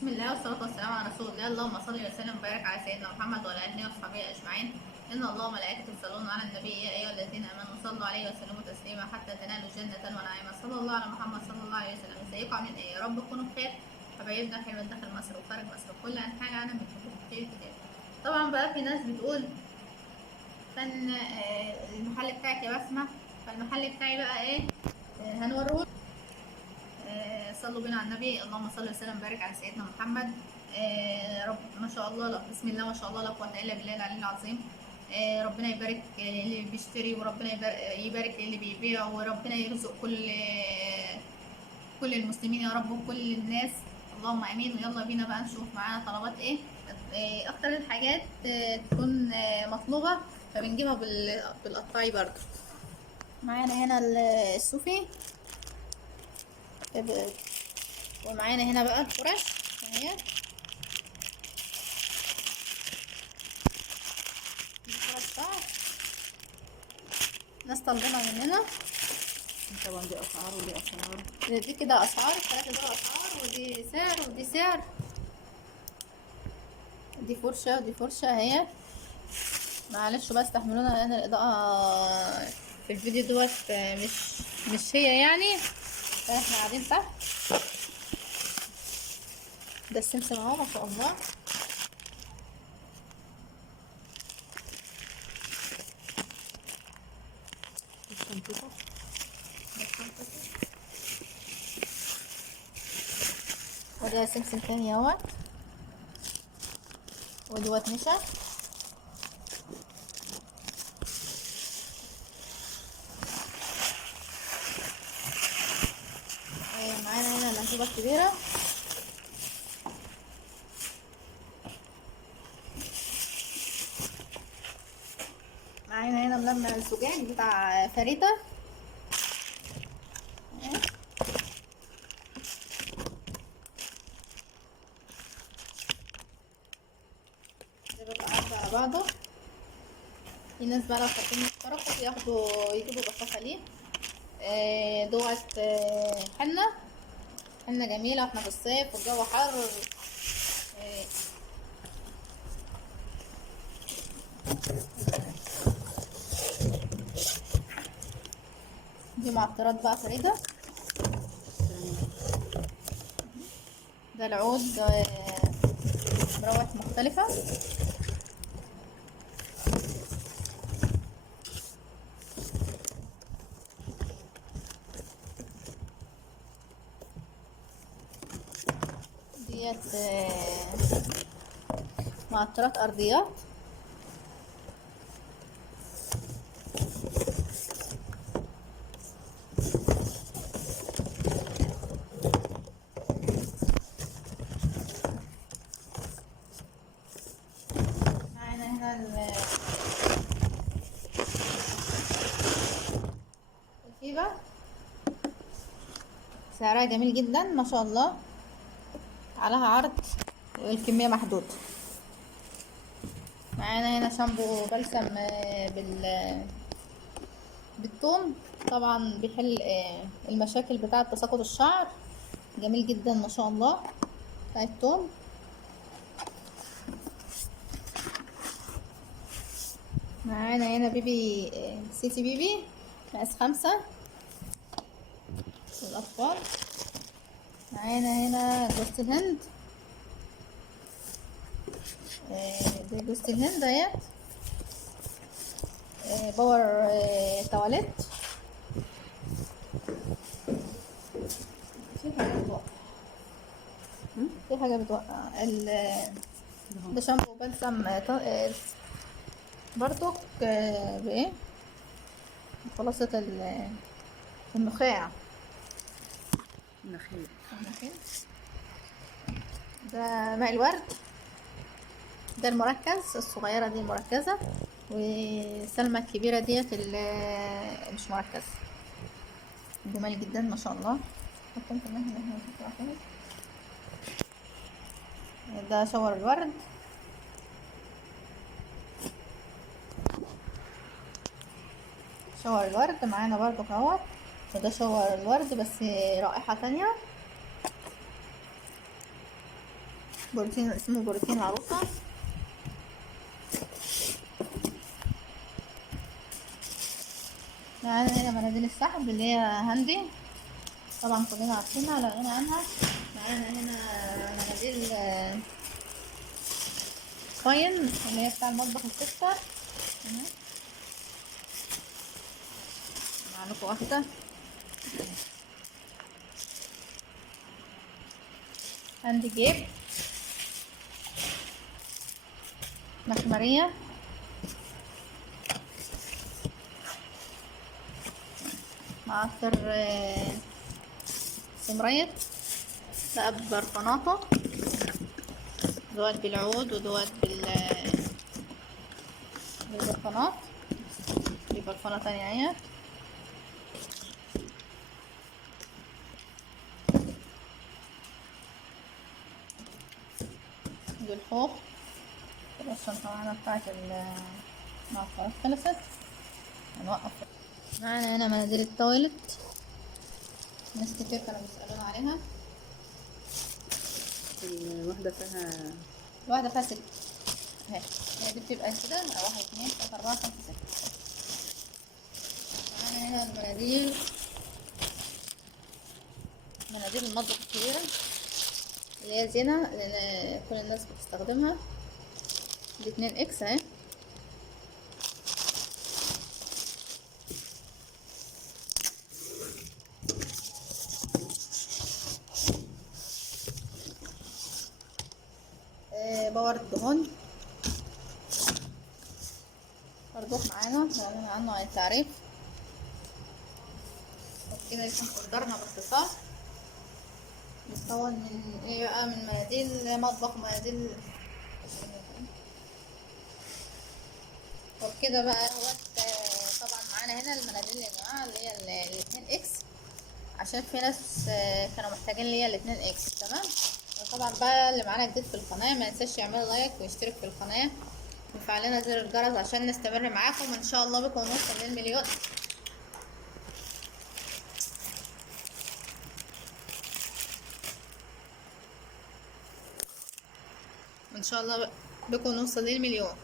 بسم الله والصلاة والسلام على رسول الله. اللهم صل وسلم وبارك على سيدنا محمد وعلى آله وصحبه أجمعين. إن الله وملائكته يصلون على النبي يا أيها الذين آمنوا صلوا عليه وسلموا تسليما حتى تنالوا جنة ونعيما. صلى الله على محمد صلى الله عليه وسلم. ازيكم عاملين إيه؟ يا رب تكونوا بخير. حبايبنا حلوة داخل مصر وخارج مصر وكل أنحاء العالم بتكونوا بخير كتير. طبعا بقى في ناس بتقول كان المحل بتاعك يا بسمة. فالمحل بتاعي بقى إيه؟ هنوريه. صلوا بنا على النبي. اللهم صل وسلم وبارك على سيدنا محمد. رب ما شاء الله، لا بسم الله ما شاء الله لا قوة الا بالله العلي العظيم. ربنا يبارك اللي بيشتري، وربنا يبارك اللي بيبيع، وربنا يرزق كل المسلمين يا رب وكل الناس، اللهم امين. ويلا بينا بقى نشوف معانا طلبات ايه. اكتر الحاجات تكون مطلوبة فبنجيبها بالقطاعي برضو. معانا هنا الصوفي، ومعانا هنا بقى الفرش اهي. دي فرش شعر ناس طالبينها مننا. طبعا دي اسعار ودي اسعار. دي كده اسعار، الثلاثه دول اسعار، ودي سعر ودي سعر. دي فرشه ودي فرشه اهي. معلش بقى استحملونا لان الاضاءه في الفيديو دوت مش هي يعني. احنا قاعدين تحت. ده السمسم اهو ما شاء الله. وده سمسم تاني اهوت، ودوت نشا. معانا هنا الانبوبه الكبيره. معانا هنا ملمع الزجاج بتاع فريدة. ده بقى قاعد على بعضه. في ناس بقى لو حاطين مشترك يجيبوا بطاطا ليه. دوت حنة جميلة واحنا في الصيف والجو حر. دي معطرات بقى فريدة. ده العود مروح مختلفة. ديت معطرات أرضيات. معانا هنا الكيبة، سعرها جميل جدا ما شاء الله، عليها عرض والكمية محدودة. معانا هنا شامبو بلسم بالثوم، طبعا بيحل المشاكل بتاعة تساقط الشعر، جميل جدا ما شاء الله بتاع الثوم. معانا هنا بيبي سيتي بيبي مقاس 5 للأطفال. معانا هنا جوز الهند. دي جوز الهند اهيت. باور تواليت. في حاجة بتوقع، في حاجة بتوقع ده شامبو بلسم برضو بايه، خلاصة النخاع. النخيل. ده ماء الورد، ده المركز، الصغيرة دي المركزة، والسلمى الكبيرة ديت مش مركزة. جمال جدا ما شاء الله. ده شاور الورد. شاور الورد معانا برضو اهوت، وده شاور الورد بس رائحة تانية. بروتين اسمه بروتين عروسة. معانا هنا مناديل السحب اللي هي هاندي، طبعا كلنا عارفينها لا غنى عنها. معانا هنا مناديل فاين اللي هي بتاع المطبخ الستة. معاكم واحدة هاندي جيب مخمرية. معطر سمريت بقى ببرفاناته، دوت بالعود ودوت بالبرفانات. دي برفانة تانية اهي. دي الخوخ. كده الشنطة معانا بتاعت المعطرات خلصت، هنوقف. معانا هنا مناديل التويلت، ناس كتير كانوا بيسألونا عليها. الواحدة فيها الواحدة فيها 6 اهي. هي دي بتبقى كده 1 2 3 4 5 6. معانا هنا المناديل، مناديل المطبخ الكبيرة اللي هي زينة لأن كل الناس بتستخدمها. دي 2 اكس اهي. باور الدهون برضو معانا، هنعلن عنه عن التعريف. وبكده يكون قدرنا باختصار. بيتكون من ايه بقى؟ من مناديل مطبخ ومناديل. وبكده بقى هو طبعا معانا هنا المناديل يا جماعة اللي هي الاتنين اكس، عشان في ناس كانوا محتاجين ليا الاتنين اكس. تمام. وطبعا بقى اللي معانا جديد في القناة ما ينساش يعمل لايك ويشترك في القناة ويفعل لنا زر الجرس عشان نستمر معاكم ان شاء الله بكم نوصل للمليون. ان شاء الله بكم نوصل للمليون.